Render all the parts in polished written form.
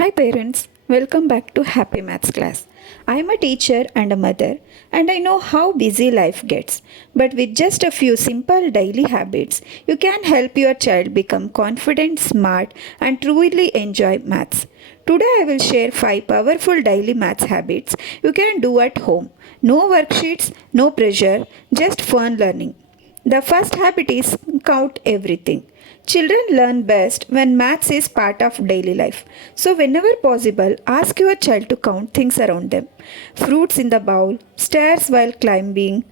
Hi parents, welcome back to Happy Maths class. I am a teacher and a mother, and I know how busy life gets. But with just a few simple daily habits, you can help your child become confident, smart, and truly enjoy maths. Today I will share 5 powerful daily maths habits you can do at home. No worksheets, no pressure, just fun learning. The first habit is count everything. Children learn best when maths is part of daily life. So, whenever possible, ask your child to count things around them: fruits in the bowl, stairs while climbing,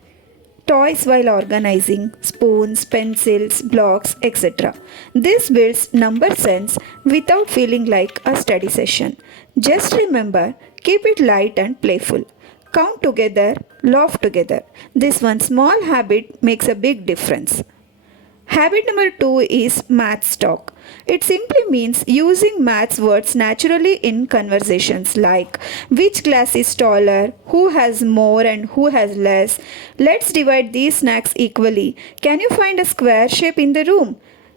toys while organizing, spoons, pencils, blocks, etc. This builds number sense without feeling like a study session. Just remember, keep it light and playful. Count together, laugh together. This one small habit makes a big difference. Habit number 2 is maths talk. It simply means using maths words naturally in conversations like which class is taller, who has more and who has less, let's divide these snacks equally, can you find a square shape in the room?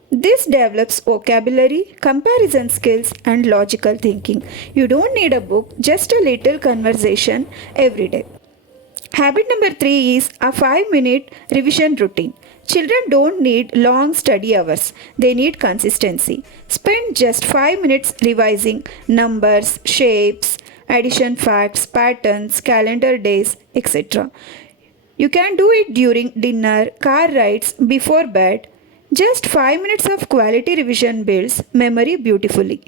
This develops vocabulary, comparison skills, and logical thinking. You don't need a book, just a little conversation every day. Habit number 3 is a 5-minute revision routine. Children don't need long study hours, they need consistency. Spend just 5 minutes revising numbers, shapes, addition facts, patterns, calendar days, etc. You can do it during dinner, car rides, before bed. Just 5 minutes of quality revision builds memory beautifully.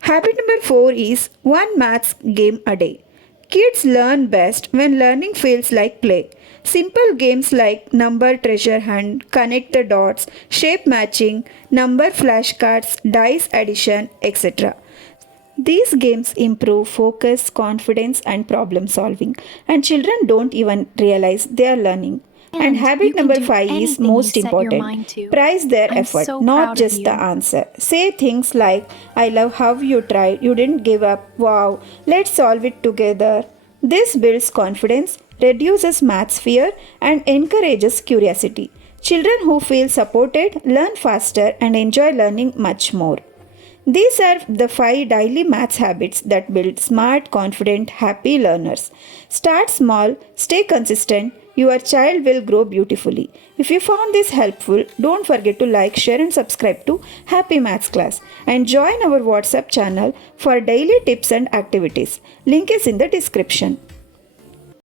Habit number 4 is one maths game a day. Kids learn best when learning feels like play. Simple games like number treasure hunt, connect the dots, shape matching, number flashcards, dice addition, etc. These games improve focus, confidence, and problem solving, and children don't even realize they are learning. And habit number 5 is most important. Praise their effort, not just the answer. Say things like, I love how you tried, you didn't give up, wow, let's solve it together. This builds confidence, reduces maths fear, and encourages curiosity. Children who feel supported learn faster and enjoy learning much more. These are the 5 daily maths habits that build smart, confident, happy learners. Start small, stay consistent, your child will grow beautifully. If you found this helpful, don't forget to like, share, and subscribe to Happy Maths Class and join our WhatsApp channel for daily tips and activities. Link is in the description.